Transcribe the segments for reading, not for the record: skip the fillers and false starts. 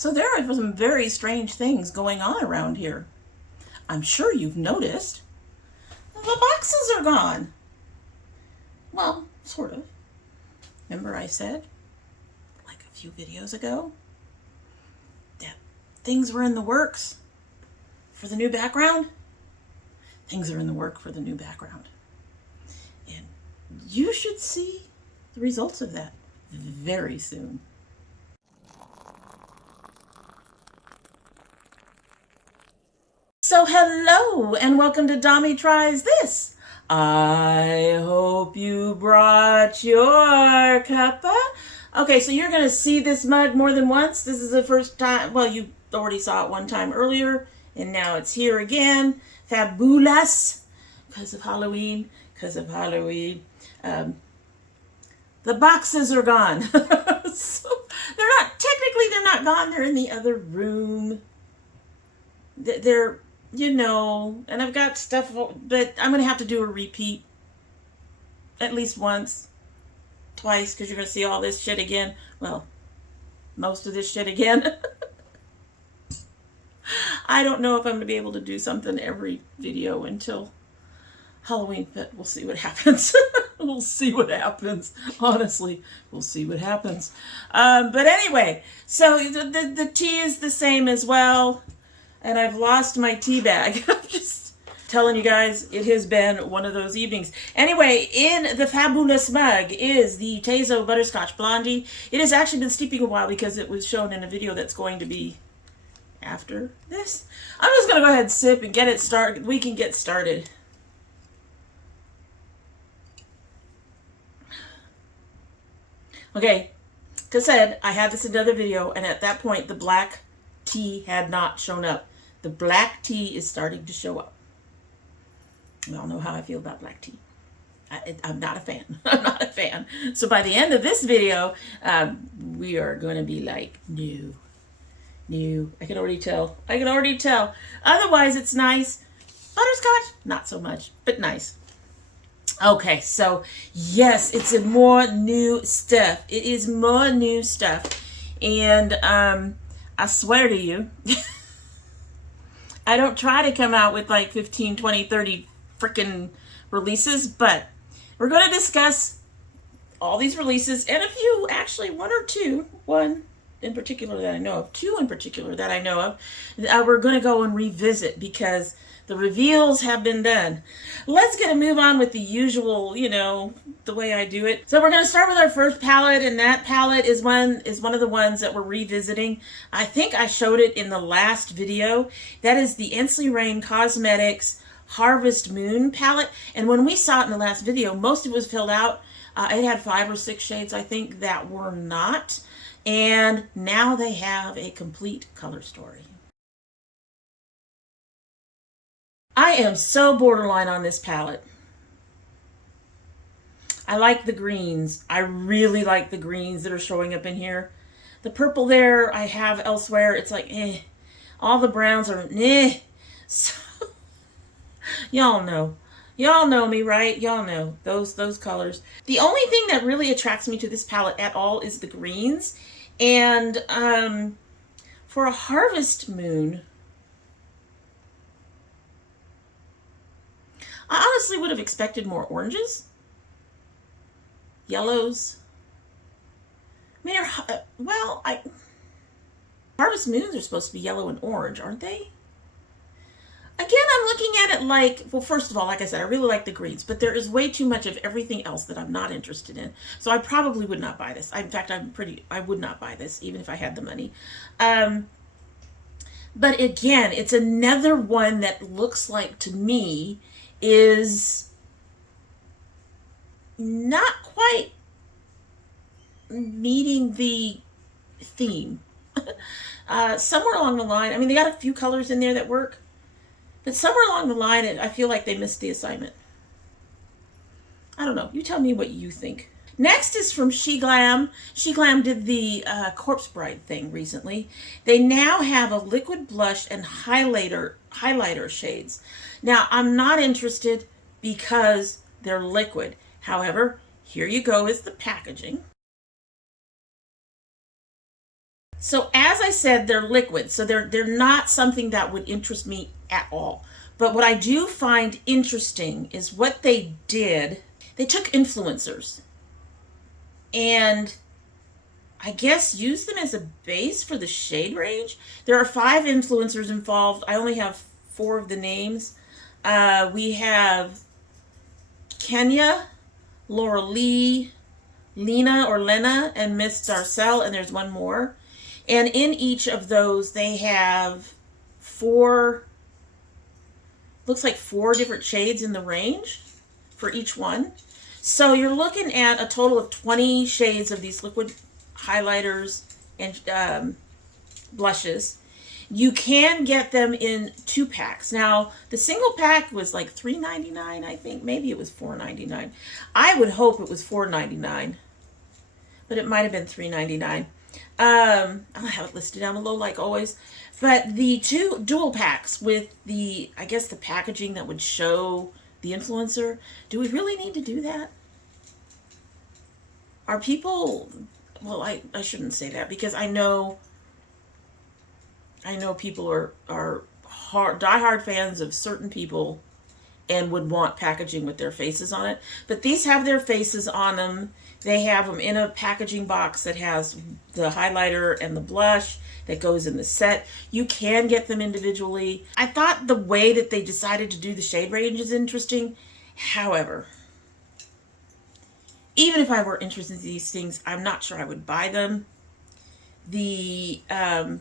So there are some very strange things going on around here. I'm sure you've noticed. The boxes are gone. Well, sort of. Remember I said, like a few videos ago, that things were in the works for the new background? Things are in the work for the new background. And you should see the results of that very soon. So hello and welcome to domytriesthis. I hope you brought your cuppa. Okay, so you're going to see this mug more than once. This is the first time, well, you already saw it one time earlier, and now it's here again. Fabulous, because of Halloween, The boxes are gone. So they're not gone. They're in the other room. They're, you know, and I've got stuff, but I'm going to have to do a repeat at least once, twice, because you're going to see all this shit again. Well, most of this shit again. I don't know if I'm going to be able to do something every video until Halloween, but we'll see what happens. We'll see what happens. Honestly, we'll see what happens. But anyway, so the tea is the same as well. And I've lost my tea bag. I'm just telling you guys, it has been one of those evenings. Anyway, in the fabulous mug is the Tazo Butterscotch Blondie. It has actually been steeping a while because it was shown in a video that's going to be after this. I'm just going to go ahead and sip and get it started. We can get started. Okay, like I said, I had this in another video, and at that point, the black tea had not shown up. The black tea is starting to show up. We all know how I feel about black tea. I'm not a fan. I'm not a fan. So by the end of this video, we are going to be like, no. I can already tell. Otherwise, it's nice. Butterscotch, not so much, but nice. Okay, so yes, it's more new stuff. It is more new stuff. And I swear to you, I don't try to come out with like 15, 20, 30 freaking releases, but we're going to discuss all these releases and a few, actually one in particular that I know of, two in particular that I know of, we're going to go and revisit because the reveals have been done. Let's get a move on with the usual, you know, the way I do it. So we're going to start with our first palette, and that palette is one of the ones that we're revisiting. I think I showed it in the last video. That is the Ensley Raine Cosmetics Harvest Moon palette. And when we saw it in the last video, most of it was filled out. It had 5 or 6 shades, I think, that were not. And now they have a complete color story. I am so borderline on this palette. I like the greens. I really like the greens that are showing up in here. The purple there I have elsewhere. It's like, eh. All the browns are, eh. So, y'all know. Y'all know me, right? Y'all know those colors. The only thing that really attracts me to this palette at all is the greens. And for a Harvest Moon, I honestly would have expected more oranges, yellows. I mean, Harvest Moons are supposed to be yellow and orange, aren't they? Again, I'm looking at it like, well, first of all, like I said, I really like the greens, but there is way too much of everything else that I'm not interested in. So I probably would not buy this. In fact, I would not buy this, even if I had the money. But again, it's another one that looks like, to me, is not quite meeting the theme. Somewhere along the line, I mean, they got a few colors in there that work, but somewhere along the line, I feel like they missed the assignment. I don't know. You tell me what you think. Next is from SheGlam. SheGlam did the Corpse Bride thing recently. They now have a liquid blush and highlighter shades. Now, I'm not interested because they're liquid. However, here you go is the packaging. So as I said, they're liquid, so they're not something that would interest me at all. But what I do find interesting is what they did. They took influencers and I guess use them as a base for the shade range. There are 5 influencers involved. I only have 4 of the names. We have Kenya, Laura Lee, Lena or Lena, and Miss Darcel, and there's one more. And in each of those, they have 4, looks like 4 different shades in the range for each one. So you're looking at a total of 20 shades of these liquid highlighters and blushes. You can get them in 2 packs. Now, the single pack was like $3.99, I think. Maybe it was $4.99. I would hope it was $4.99, but it might have been $3.99. I'll have it listed down below like always. But the 2 dual packs with the, I guess, the packaging that would show the influencer. Do we really need to do that? Are people, well, I shouldn't say that because I know people are diehard fans of certain people and would want packaging with their faces on it. But these have their faces on them. They have them in a packaging box that has the highlighter and the blush that goes in the set. You can get them individually. I thought the way that they decided to do the shade range is interesting. However, even if I were interested in these things, I'm not sure I would buy them. They have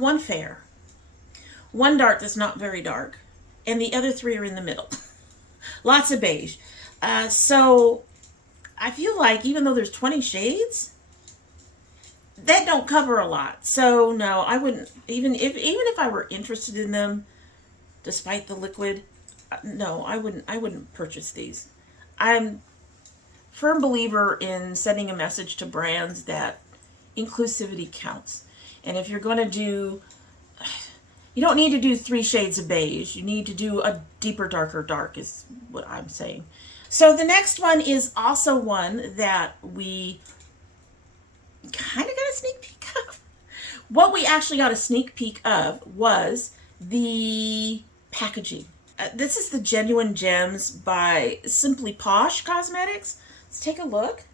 one fair, one dark that's not very dark, and the other 3 are in the middle. Lots of beige. So I feel like even though there's 20 shades, that don't cover a lot. So no, I wouldn't, even if I were interested in them, despite the liquid, no, I wouldn't purchase these. I'm a firm believer in sending a message to brands that inclusivity counts. And if you're going to do, you don't need to do 3 shades of beige. You need to do a deeper, darker dark is what I'm saying. So the next one is also one that we kind of got a sneak peek of. What we actually got a sneak peek of was the packaging. This is the Genuine Gems by Simply Posh Cosmetics. Let's take a look.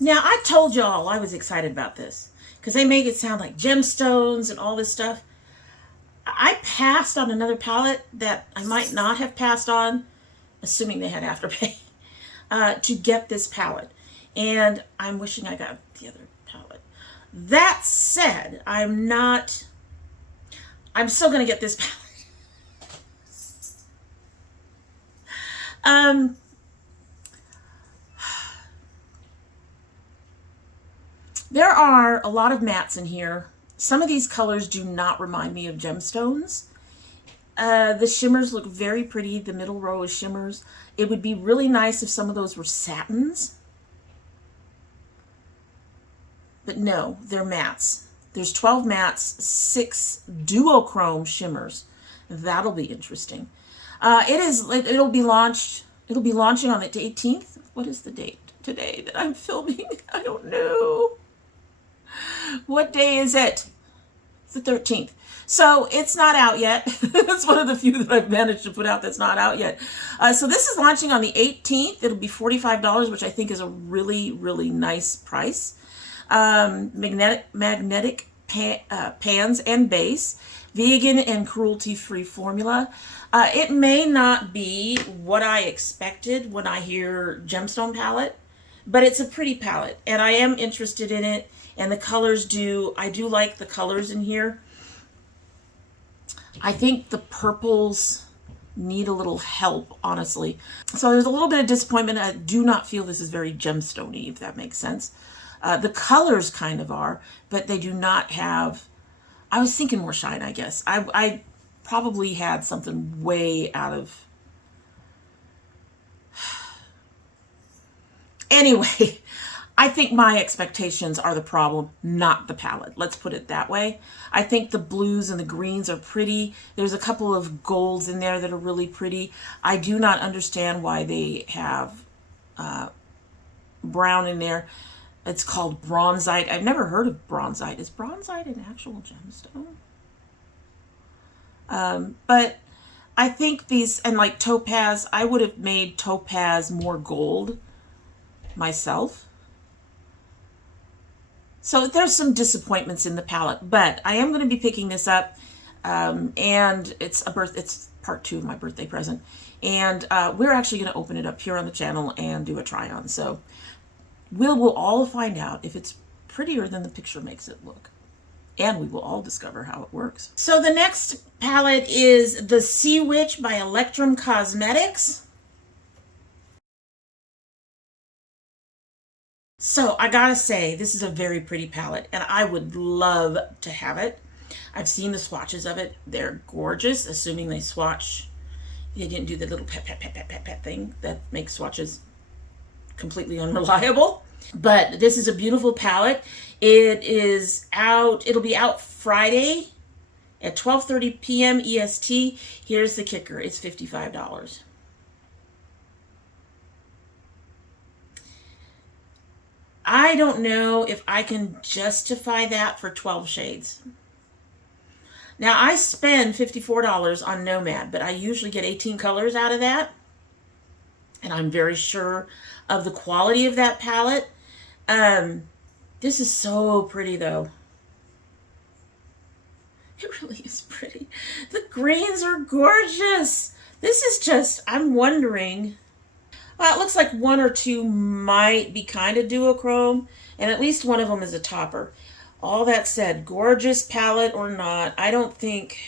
Now, I told y'all I was excited about this because they make it sound like gemstones and all this stuff. I passed on another palette that I might not have passed on, assuming they had Afterpay, to get this palette. And I'm wishing I got the other palette. That said, I'm still going to get this palette. There are a lot of mattes in here. Some of these colors do not remind me of gemstones. The shimmers look very pretty. The middle row is shimmers. It would be really nice if some of those were satins. But no, they're mattes. There's 12 mattes, 6 duochrome shimmers. That'll be interesting. It'll be launching on the 18th. What is the date today that I'm filming? I don't know. What day is it? It's the 13th. So it's not out yet. It's one of the few that I've managed to put out that's not out yet. So this is launching on the 18th. It'll be $45, which I think is a really, really nice price. Magnetic pans and base, vegan and cruelty-free formula. It may not be what I expected when I hear gemstone palette, but it's a pretty palette and I am interested in it, and the colors I do like the colors in here. I think the purples need a little help, honestly. So there's a little bit of disappointment. I do not feel this is very gemstone-y, if that makes sense. The colors kind of are, but they do not have, I was thinking more shine, I guess. I probably had something way out of, anyway, I think my expectations are the problem, not the palette. Let's put it that way. I think the blues and the greens are pretty. There's a couple of golds in there that are really pretty. I do not understand why they have brown in there. It's called bronzite. I've never heard of bronzite. Is bronzite an actual gemstone? But I think these, and like topaz, I would have made topaz more gold myself. So there's some disappointments in the palette, but I am going to be picking this up, and it's part 2 of my birthday present, and we're actually going to open it up here on the channel and do a try on. So we'll all find out if it's prettier than the picture makes it look. And we will all discover how it works. So the next palette is the Sea Witch by Electrum Cosmetics. So I gotta say, this is a very pretty palette, and I would love to have it. I've seen the swatches of it. They're gorgeous, assuming they swatch. They didn't do the little pet, pet, pet, pet, pet, pet thing that makes swatches completely unreliable. But this is a beautiful palette. It is out, it'll be out Friday at 12:30 p.m. EST. Here's the kicker, it's $55. I don't know if I can justify that for 12 shades. Now I spend $54 on Nomad, but I usually get 18 colors out of that. And I'm very sure of the quality of that palette. This is so pretty though. It really is pretty. The greens are gorgeous. This is just, I'm wondering, well, it looks like 1 or 2 might be kind of duochrome, and at least one of them is a topper. All that said, gorgeous palette or not, I don't think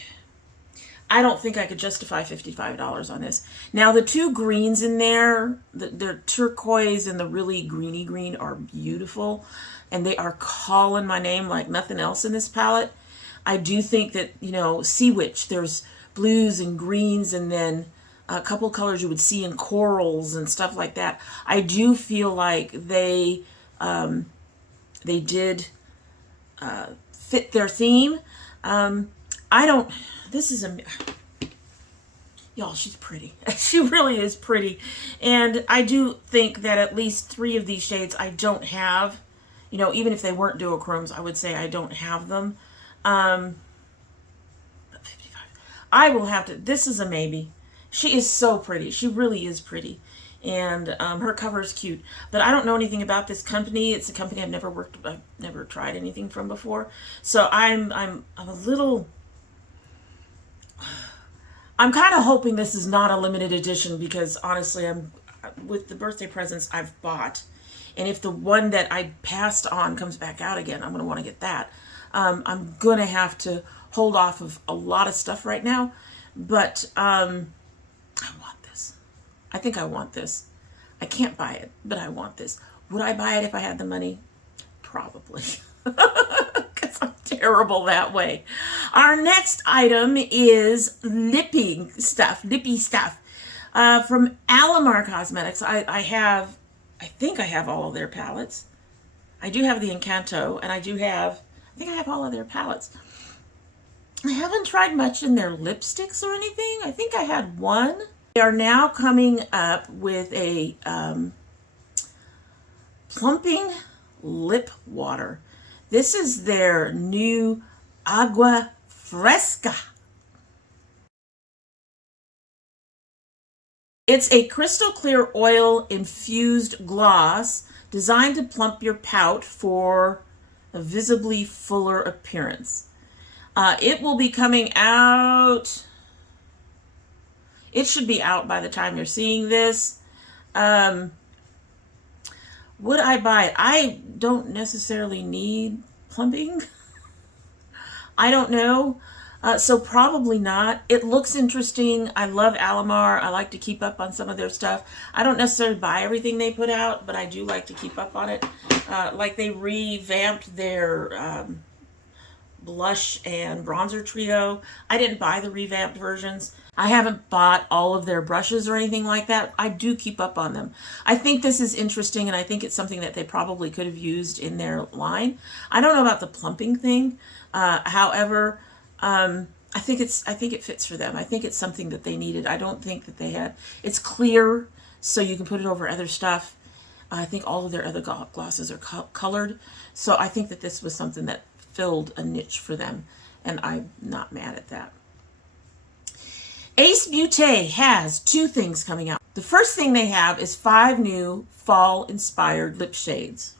I could justify $55 on this. Now the 2 greens in there, the turquoise and the really greeny green, are beautiful, and they are calling my name like nothing else in this palette. I do think that, you know, Sea Witch, there's blues and greens, and then a couple colors you would see in corals and stuff like that. I do feel like they did fit their theme. Y'all, she's pretty. She really is pretty. And I do think that at least 3 of these shades I don't have. You know, even if they weren't duochromes, I would say I don't have them. But 55. I will have to, this is a maybe. She is so pretty. She really is pretty. And her cover is cute. But I don't know anything about this company. It's a company I've never tried anything from before. So I'm a little, I'm kind of hoping this is not a limited edition, because honestly, with the birthday presents I've bought, and if the one that I passed on comes back out again, I'm going to want to get that. I'm going to have to hold off of a lot of stuff right now, but I want this. I think I want this. I can't buy it, but I want this. Would I buy it if I had the money? Probably. Because I'm terrible that way. Our next item is lippy stuff from Alamar Cosmetics. I think I have all of their palettes. I do have the Encanto, and I think I have all of their palettes. I haven't tried much in their lipsticks or anything. I think I had one. They are now coming up with a plumping lip water. This is their new Agua Fresca. It's a crystal clear oil infused gloss designed to plump your pout for a visibly fuller appearance. It will be coming out, it should be out by the time you're seeing this. Would I buy it? I don't necessarily need plumping. I don't know. So probably not. It looks interesting. I love Alamar. I like to keep up on some of their stuff. I don't necessarily buy everything they put out, but I do like to keep up on it. Like they revamped their blush and bronzer trio. I didn't buy the revamped versions. I haven't bought all of their brushes or anything like that. I do keep up on them. I think this is interesting, and I think it's something that they probably could have used in their line. I don't know about the plumping thing. However, I think it fits for them. I think it's something that they needed. I don't think that they had. It's clear, so you can put it over other stuff. I think all of their other glosses are colored. So I think that this was something that filled a niche for them. And I'm not mad at that. Ace Beauté has 2 things coming out. The first thing they have is 5 new fall-inspired lip shades.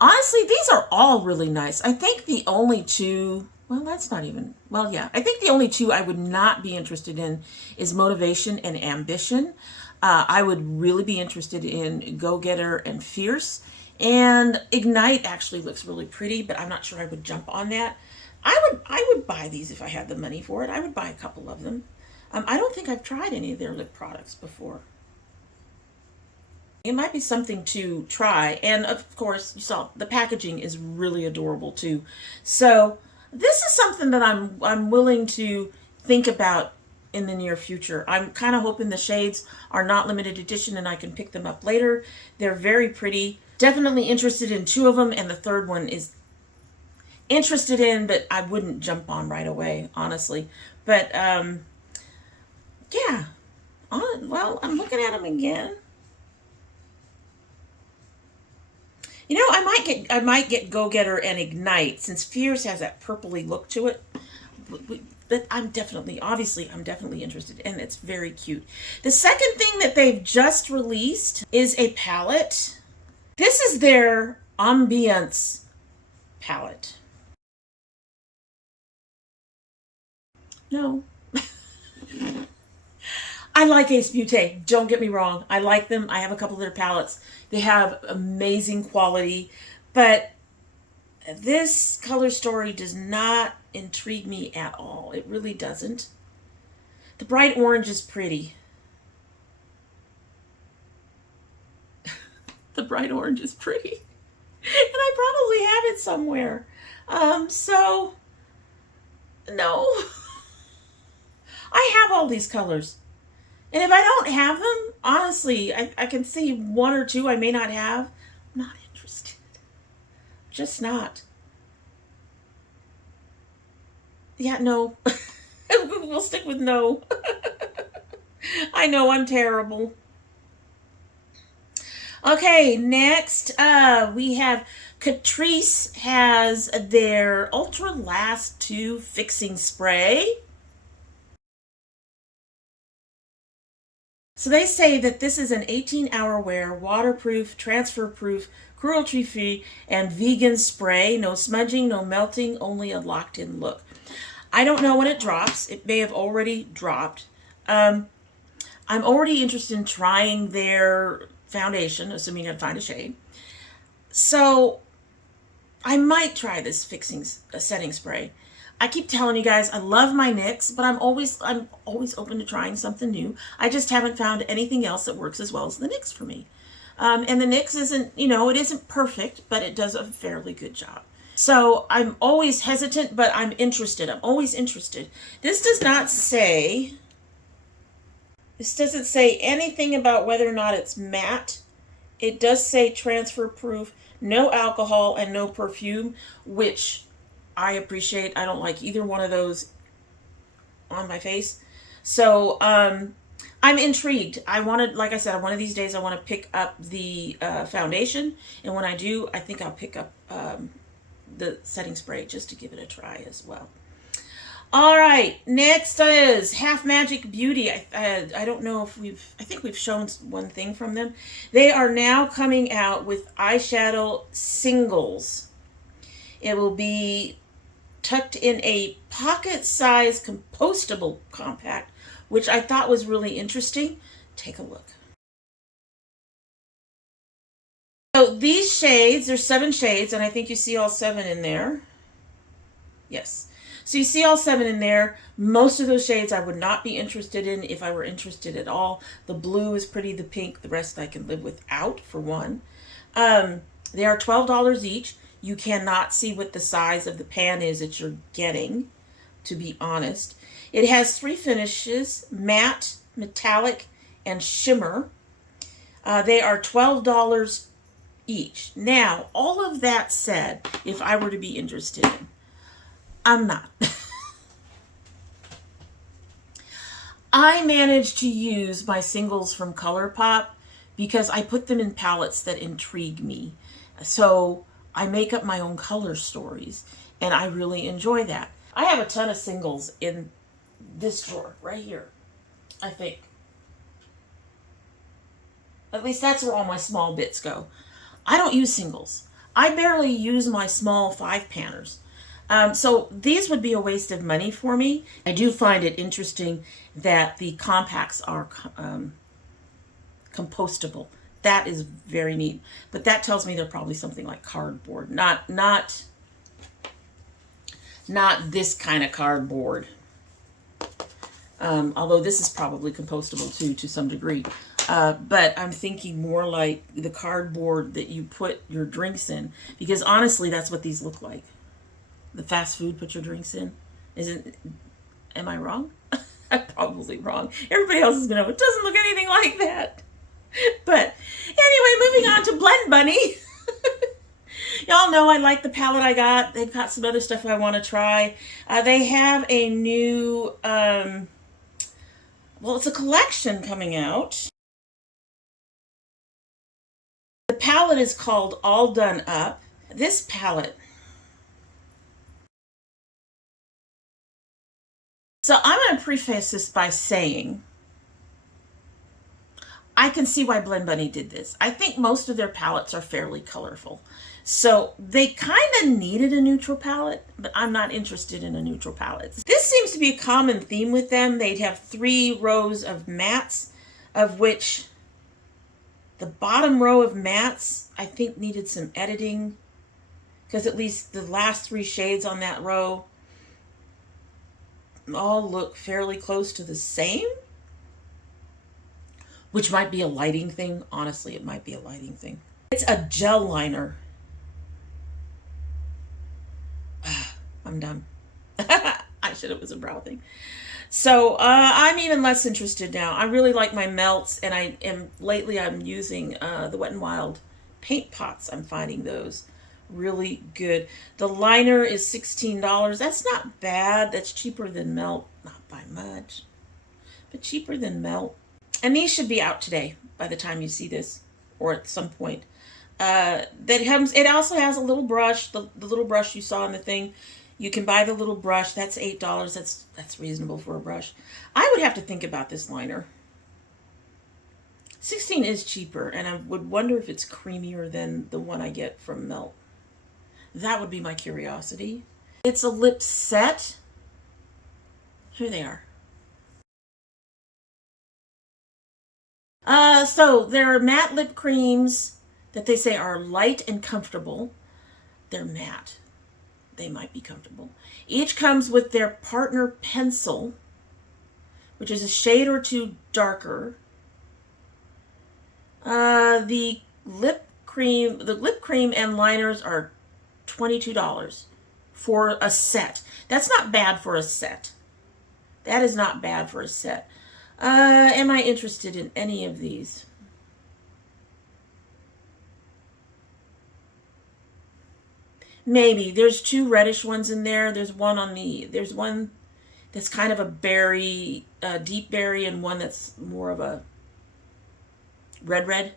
Honestly, these are all really nice. I think the only 2, well, that's not even, well, yeah. I think the only 2 I would not be interested in is Motivation and Ambition. I would really be interested in Go Getter and Fierce. And Ignite actually looks really pretty, but I'm not sure I would jump on that. I would buy these if I had the money for it. I would buy a couple of them. I don't think I've tried any of their lip products before. It might be something to try. And of course, you saw the packaging is really adorable too. So this is something that I'm willing to think about in the near future. I'm kind of hoping the shades are not limited edition and I can pick them up later. They're very pretty. Definitely interested in 2 of them, and the third one is interested in, but I wouldn't jump on right away, honestly. But yeah. Well, I'm looking at them again. You know, I might get Go Getter and Ignite, since Fierce has that purpley look to it. But I'm definitely interested, and it's very cute. The second thing that they've just released is a palette. This is their Ambience palette. No. I like Ace Beauté. Don't get me wrong. I like them. I have a couple of their palettes. They have amazing quality, but this color story does not intrigue me at all. It really doesn't. The bright orange is pretty. The bright orange is pretty. And I probably have it somewhere. So, no. I have all these colors. And if I don't have them, honestly, I can see 1 or 2 I may not have. I'm not interested. Just not. Yeah, no. We'll stick with no. I know I'm terrible. Okay, next we have Catrice has their Ultra Last 2 Fixing Spray. So they say that this is an 18-hour wear, waterproof, transfer-proof, cruelty-free, and vegan spray. No smudging, no melting, only a locked-in look. I don't know when it drops. It may have already dropped. I'm already interested in trying their foundation, assuming I find a shade. So I might try this setting spray. I keep telling you guys I love my NYX, but I'm always open to trying something new. I just haven't found anything else that works as well as the NYX for me. And the NYX isn't, it isn't perfect, but it does a fairly good job. So I'm always hesitant, but I'm interested. I'm always interested. This doesn't say anything about whether or not it's matte. It does say transfer proof, no alcohol, and no perfume, which I appreciate. I don't like either one of those on my face. So I'm intrigued. Like I said, one of these days I want to pick up the foundation. And when I do, I think I'll pick up the setting spray just to give it a try as well. All right, next is Half Magic Beauty. I don't know if I think we've shown one thing from them. They are now coming out with eyeshadow singles. It will be tucked in a pocket-sized compostable compact, which I thought was really interesting. Take a look. So these shades, there's 7 shades, and I think you see all 7 in there. Yes. So you see all 7 in there. Most of those shades I would not be interested in if I were interested at all. The blue is pretty, the pink, the rest I can live without, for one. They are $12 each. You cannot see what the size of the pan is that you're getting, to be honest. It has 3 finishes, matte, metallic, and shimmer. They are $12 each. Now, all of that said, if I were to be interested in, I'm not. I managed to use my singles from ColourPop because I put them in palettes that intrigue me. So I make up my own color stories, and I really enjoy that. I have a ton of singles in this drawer right here, I think. At least that's where all my small bits go. I don't use singles. I barely use my small 5-panners. So these would be a waste of money for me. I do find it interesting that the compacts are compostable. That is very neat. But that tells me they're probably something like cardboard, not this kind of cardboard. Although this is probably compostable too, to some degree. But I'm thinking more like the cardboard that you put your drinks in, because honestly, that's what these look like. The fast food put your drinks in. Am I wrong? I'm probably wrong. Everybody else is gonna know it doesn't look anything like that. But anyway, moving on to Blend Bunny. Y'all know I like the palette I got. They've got some other stuff I want to try. They have a new, well, it's a collection coming out. The palette is called All Done Up. This palette. So I'm going to preface this by saying I can see why Blend Bunny did this. I think most of their palettes are fairly colorful. So they kind of needed a neutral palette, but I'm not interested in a neutral palette. This seems to be a common theme with them. They'd have 3 rows of mattes, of which the bottom row of mattes, I think, needed some editing, because at least the last 3 shades on that row all look fairly close to the same, which might be a lighting thing. Honestly, it might be a lighting thing. It's a gel liner. I'm done. I said it was a brow thing. So I'm even less interested now. I really like my melts, and lately I'm using the Wet n Wild paint pots. I'm finding those really good. The liner is $16. That's not bad. That's cheaper than Melt. Not by much, but cheaper than Melt. And these should be out today by the time you see this, or at some point. It also has a little brush, the little brush you saw in the thing. You can buy the little brush. That's $8. That's reasonable for a brush. I would have to think about this liner. 16 is cheaper, and I would wonder if it's creamier than the one I get from Melt. That would be my curiosity. It's a lip set. Here they are. So there are matte lip creams that they say are light and comfortable. They're matte. They might be comfortable. Each comes with their partner pencil, which is a shade or 2 darker. The lip cream and liners are $22 for a set. That's not bad for a set. That is not bad for a set. Am I interested in any of these? Maybe. There's 2 reddish ones in there. There's one that's kind of a berry, deep berry, and one that's more of a red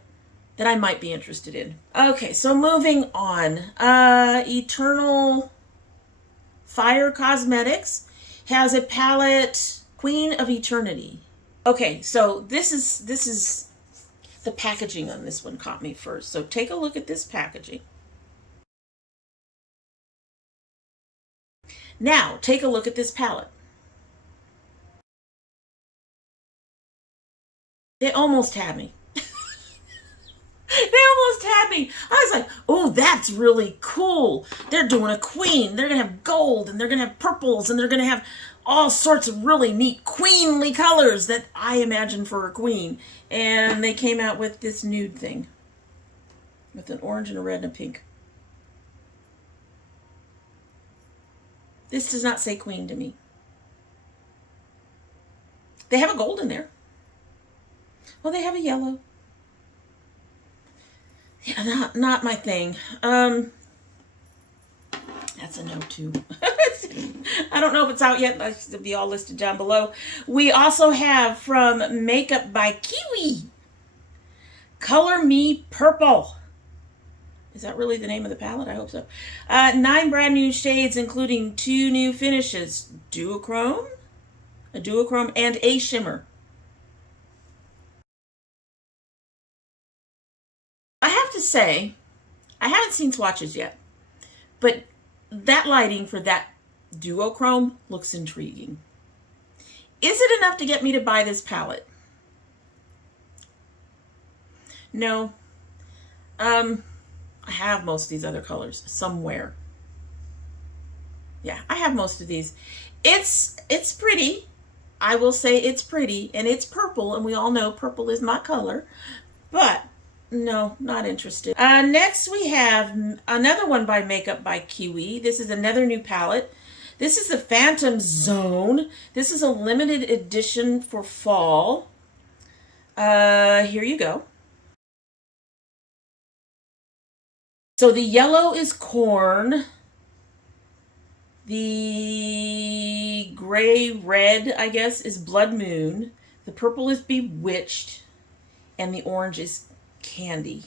that I might be interested in. Okay, so moving on. Eternal Fire Cosmetics has a palette, Queen of Eternity. Okay, so this is the packaging on this one caught me first. So take a look at this packaging. Now, take a look at this palette. They almost had me. They almost had me. I was like, oh, that's really cool. They're doing a queen. They're going to have gold, and they're going to have purples, and they're going to have all sorts of really neat queenly colors that I imagine for a queen. And they came out with this nude thing with an orange and a red and a pink. This does not say queen to me. They have a gold in there. Well, they have a yellow. Yeah, not my thing. That's a no too. I don't know if it's out yet. It'll be all listed down below. We also have from Makeup by Kiwi, Color Me Purple. Is that really the name of the palette? I hope so. 9 brand new shades, including 2 new finishes. Duochrome, a duochrome, and a shimmer. I have to say, I haven't seen swatches yet, but that lighting for that duochrome looks intriguing. Is it enough to get me to buy this palette? No. I have most of these other colors somewhere. Yeah, I have most of these. It's pretty. I will say it's pretty, and it's purple, and we all know purple is my color, but no, not interested. Next we have another one by Makeup by Kiwi. This is another new palette. This is the Phantom Zone. This is a limited edition for fall. Here you go. So the yellow is Corn. The gray-red, I guess, is Blood Moon. The purple is Bewitched. And the orange is Candy.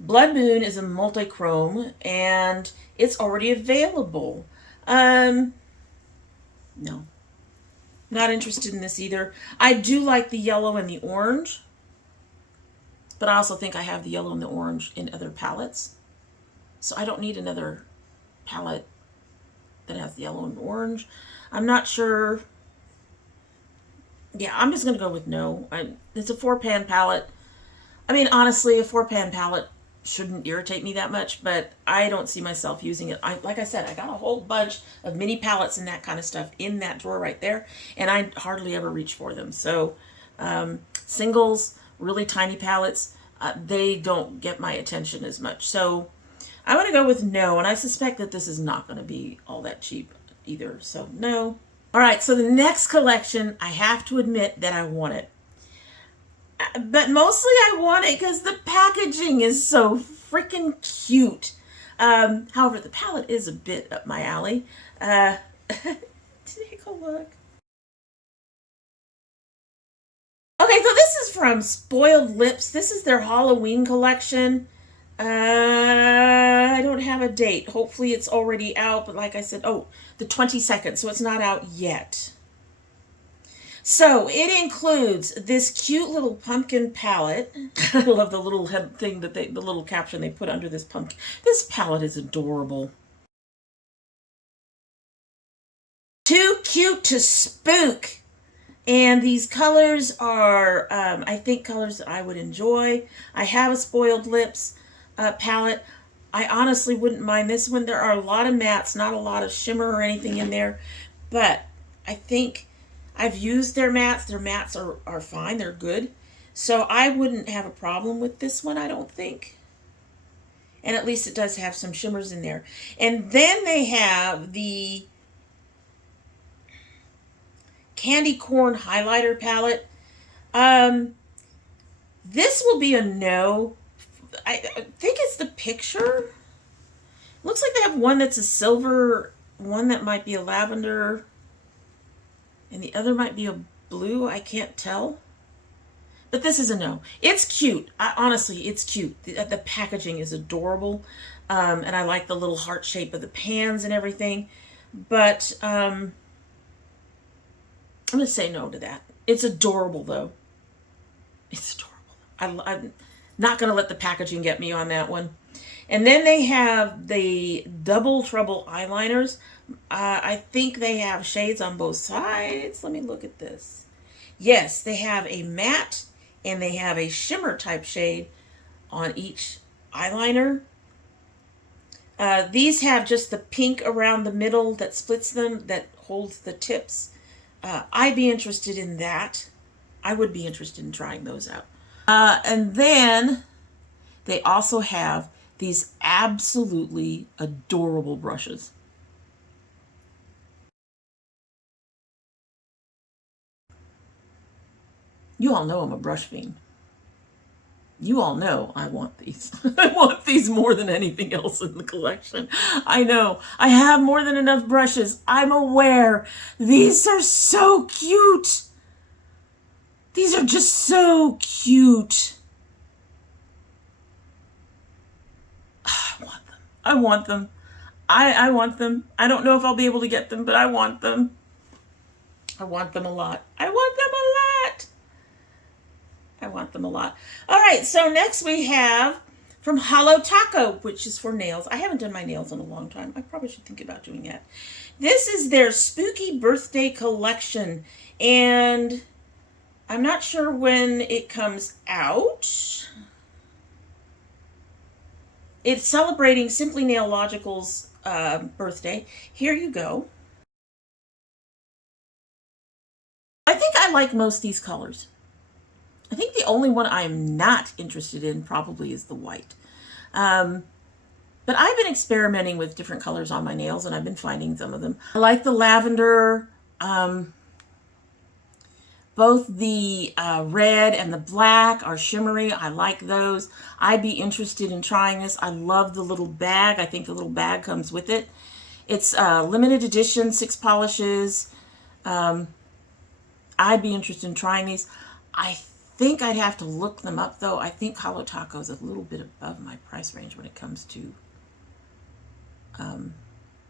Blood Moon is a multichrome, and it's already available. No. Not interested in this either. I do like the yellow and the orange, but I also think I have the yellow and the orange in other palettes. So I don't need another palette that has the yellow and orange. I'm not sure. Yeah, I'm just going to go with no. It's a 4-pan palette. I mean, honestly, a 4-pan palette shouldn't irritate me that much, but I don't see myself using it. Like I said, I got a whole bunch of mini palettes and that kind of stuff in that drawer right there, and I hardly ever reach for them. So singles, really tiny palettes, they don't get my attention as much. So I'm going to go with no, and I suspect that this is not going to be all that cheap either, so no. All right, so the next collection, I have to admit that I want it. But mostly I want it because the packaging is so freaking cute. However, the palette is a bit up my alley. Take a look. Okay, so this is from Spoiled Lips. This is their Halloween collection. I don't have a date. Hopefully it's already out, but like I said, oh, the 22nd, so it's not out yet. So it includes this cute little pumpkin palette. I love the little head thing that the little caption they put under this pumpkin. This palette is adorable. Too cute to spook. And these colors are, I think, colors that I would enjoy. I have a Spoiled Lips palette. I honestly wouldn't mind this one. There are a lot of mattes, not a lot of shimmer or anything in there. But I think I've used their mattes. Their mattes are fine. They're good. So I wouldn't have a problem with this one, I don't think. And at least it does have some shimmers in there. And then they have the Candy Corn Highlighter Palette. This will be a no. I think it's the picture. Looks like they have one that's a silver, one that might be a lavender, and the other might be a blue. I can't tell. But this is a no. It's cute. Honestly, it's cute. The packaging is adorable. And I like the little heart shape of the pans and everything. But I'm going to say no to that. It's adorable, though. It's adorable. I'm not going to let the packaging get me on that one. And then they have the Double Trouble eyeliners. I think they have shades on both sides. Let me look at this. Yes, they have a matte and they have a shimmer type shade on each eyeliner. These have just the pink around the middle that splits them, that holds the tips. I'd be interested in that. I would be interested in trying those out. And then they also have these absolutely adorable brushes. You all know I'm a brush fiend. You all know I want these. I want these more than anything else in the collection. I know. I have more than enough brushes. I'm aware. These are so cute. These are just so cute. I want them. I want them. I want them. I don't know if I'll be able to get them, but I want them. I want them a lot. I want them a lot. I want them a lot. All right, so next we have from Holo Taco, which is for nails. I haven't done my nails in a long time. I probably should think about doing that. This is their spooky birthday collection, and I'm not sure when it comes out. It's celebrating Simply Nail Logical's birthday. Here you go. I think I like most of these colors. I think the only one I'm not interested in probably is the white. But I've been experimenting with different colors on my nails, and I've been finding some of them. I like the lavender. Both the red and the black are shimmery. I like those. I'd be interested in trying this. I love the little bag. I think the little bag comes with it. It's limited edition, 6 polishes. I'd be interested in trying these. I think I'd have to look them up, though. I think Holo Taco is a little bit above my price range when it comes to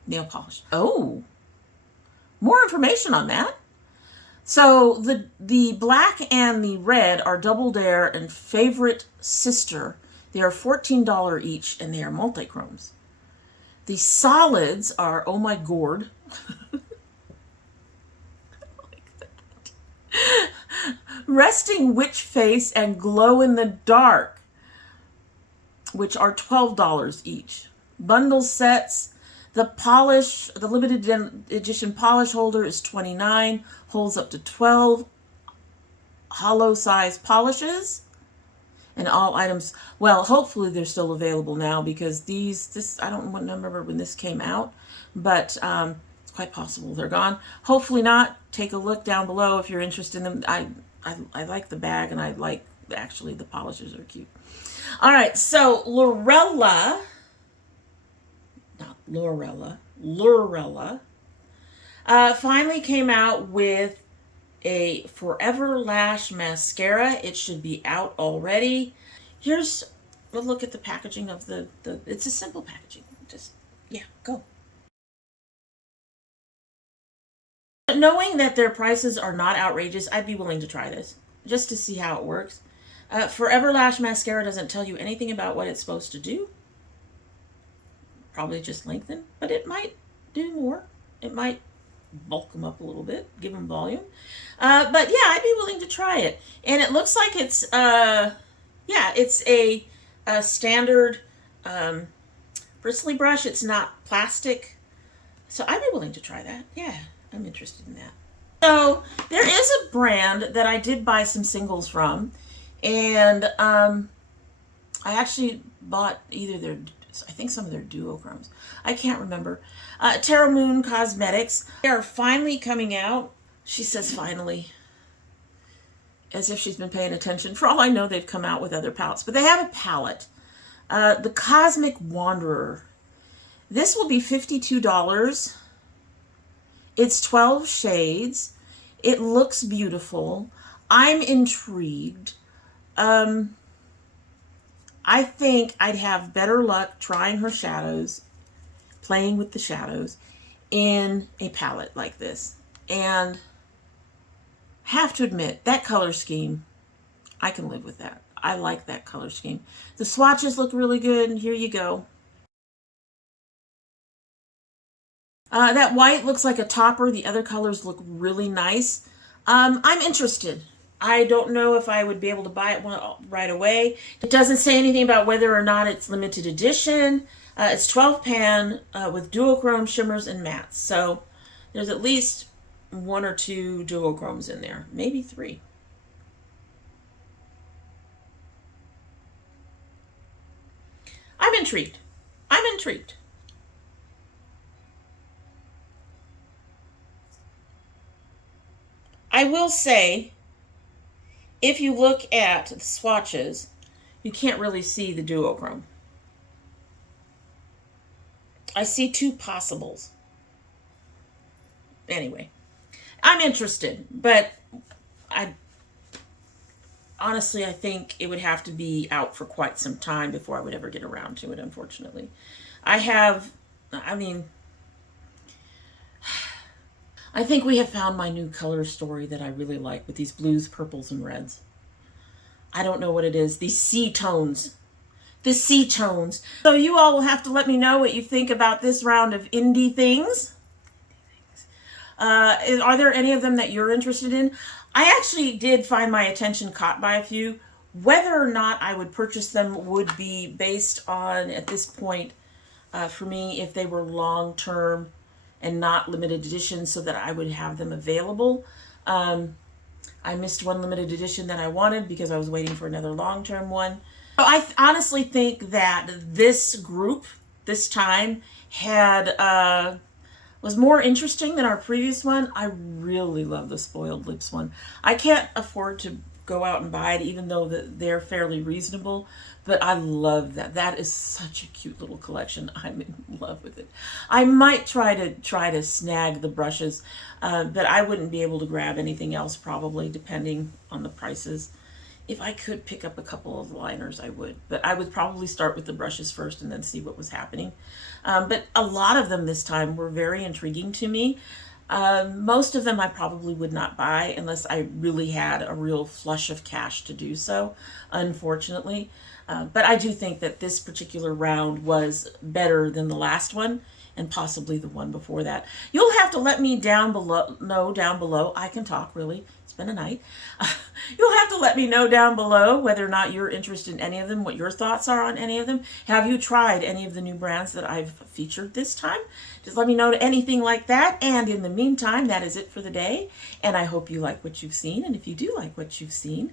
nail polish. Oh, more information on that. So the black and the red are Double Dare and Favorite Sister. They are $14 each, and they are Multichromes. The solids are Oh My Gourd. Resting Witch Face and Glow in the Dark, which are $12 each. Bundle sets. The polish, the limited edition polish holder is $29, holds up to 12 hollow size polishes, and all items, well, hopefully they're still available now, because I don't remember when this came out, but it's quite possible they're gone. Hopefully not. Take a look down below if you're interested in them. I like the bag, and I like, actually, the polishes are cute. All right, so Lorella finally came out with a Forever Lash mascara. It should be out already. Here's a look at the packaging of it's a simple packaging. Just, yeah, go. Knowing that their prices are not outrageous, I'd be willing to try this just to see how it works. Forever Lash mascara doesn't tell you anything about what it's supposed to do. Probably just lengthen, but it might do more. It might bulk them up a little bit, give them volume. But yeah, I'd be willing to try it. And it looks like it's, it's a standard bristly brush. It's not plastic. So I'd be willing to try that. Yeah, I'm interested in that. So there is a brand that I did buy some singles from. And I actually bought either their, I think some of their duochromes. I can't remember. Terra Moon Cosmetics. They are finally coming out. She says finally, as if she's been paying attention. For all I know, they've come out with other palettes. But they have a palette. The Cosmic Wanderer. This will be $52. It's 12 shades. It looks beautiful. I'm intrigued. I think I'd have better luck trying her shadows, playing with the shadows, in a palette like this. And have to admit, that color scheme, I can live with that. I like that color scheme. The swatches look really good, and here you go. That white looks like a topper. The other colors look really nice. I'm interested. I don't know if I would be able to buy it right away. It doesn't say anything about whether or not it's limited edition. It's 12 pan with duochrome shimmers and mattes. So there's at least 1 or 2 duochromes in there, maybe 3. I'm intrigued. I'm intrigued. I will say, if you look at the swatches, You can't really see the duochrome. I see two possibles. Anyway, I'm interested, but I honestly, I think it would have to be out for quite some time before I would ever get around to it, unfortunately. I mean, I think we have found my new color story that I really like with these blues, purples, and reds. I don't know what it is. These sea tones. The sea tones. So you all will have to let me know what you think about this round of indie things. Are there any of them that you're interested in? I actually did find my attention caught by a few. Whether or not I would purchase them would be based on, at this point, for me, if they were long-term and not limited edition so that I would have them available. I missed one limited edition that I wanted because I was waiting for another long-term one. So I honestly think that this group, this time, was more interesting than our previous one. I really love the Spoiled Lips one. I can't afford to go out and buy it, even though they're fairly reasonable, but I love that. That is such a cute little collection. I'm in love with it. I might try to snag the brushes, but I wouldn't be able to grab anything else probably, depending on the prices. If I could pick up a couple of liners, I would. But I would probably start with the brushes first and then see what was happening. But a lot of them this time were very intriguing to me. Most of them I probably would not buy unless I really had a real flush of cash to do so, unfortunately. But I do think that this particular round was better than the last one, and possibly the one before that. You'll have to let me down below. I can talk, really. It's been a night. You'll have to let me know down below whether or not you're interested in any of them, what your thoughts are on any of them. Have you tried any of the new brands that I've featured this time? Just let me know anything like that. And in the meantime, that is it for the day. And I hope you like what you've seen. And if you do like what you've seen,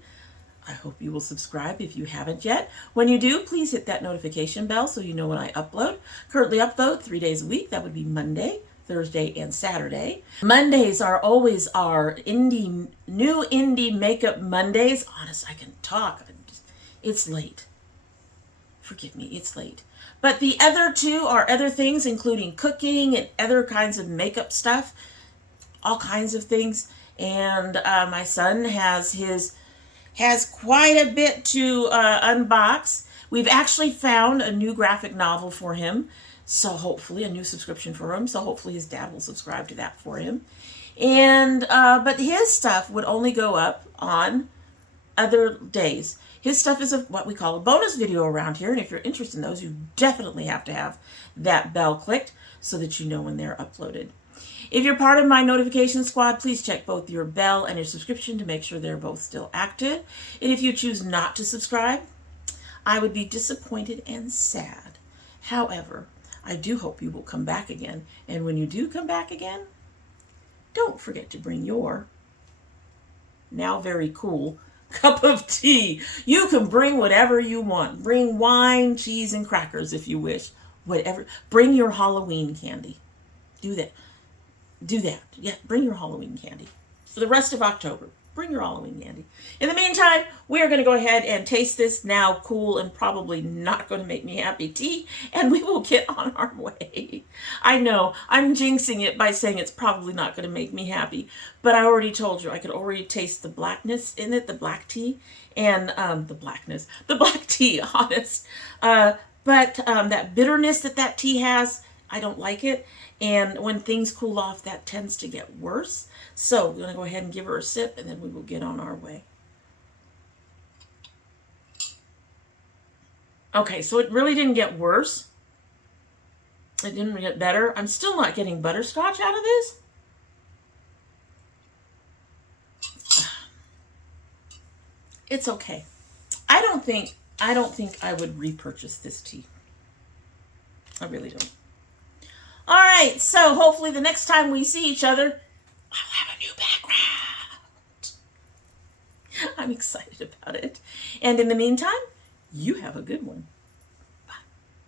I hope you will subscribe if you haven't yet. When you do, please hit that notification bell so you know when I upload. Currently upload 3 days a week. That would be Monday, Thursday, and Saturday. Mondays are always our new indie makeup Mondays. Honest, I can talk. It's late. Forgive me, it's late. But the other two are other things, including cooking and other kinds of makeup stuff. All kinds of things. And my son has quite a bit to unbox. We've actually found a new graphic novel for him. So hopefully a new subscription for him. So hopefully his dad will subscribe to that for him. And, but his stuff would only go up on other days. His stuff is what we call a bonus video around here. And if you're interested in those, you definitely have to have that bell clicked so that you know when they're uploaded. If you're part of my notification squad, please check both your bell and your subscription to make sure they're both still active. And if you choose not to subscribe, I would be disappointed and sad. However, I do hope you will come back again. And when you do come back again, don't forget to bring your now very cool cup of tea. You can bring whatever you want. Bring wine, cheese, and crackers if you wish. Whatever. Bring your Halloween candy. Do that. Do that. Yeah, bring your Halloween candy. For the rest of October, bring your Halloween candy. In the meantime, we are going to go ahead and taste this now cool and probably not going to make me happy tea, and we will get on our way. I know, I'm jinxing it by saying it's probably not going to make me happy, but I already told you I could already taste the blackness in it, the black tea, and the black tea, honest. But that bitterness that tea has, I don't like it. And when things cool off, that tends to get worse. So we're going to go ahead and give her a sip, and then we will get on our way. Okay, so it really didn't get worse. It didn't get better. I'm still not getting butterscotch out of this. It's okay. I don't think I would repurchase this tea. I really don't. All right, so hopefully the next time we see each other, I'll have a new background. I'm excited about it. And in the meantime, you have a good one.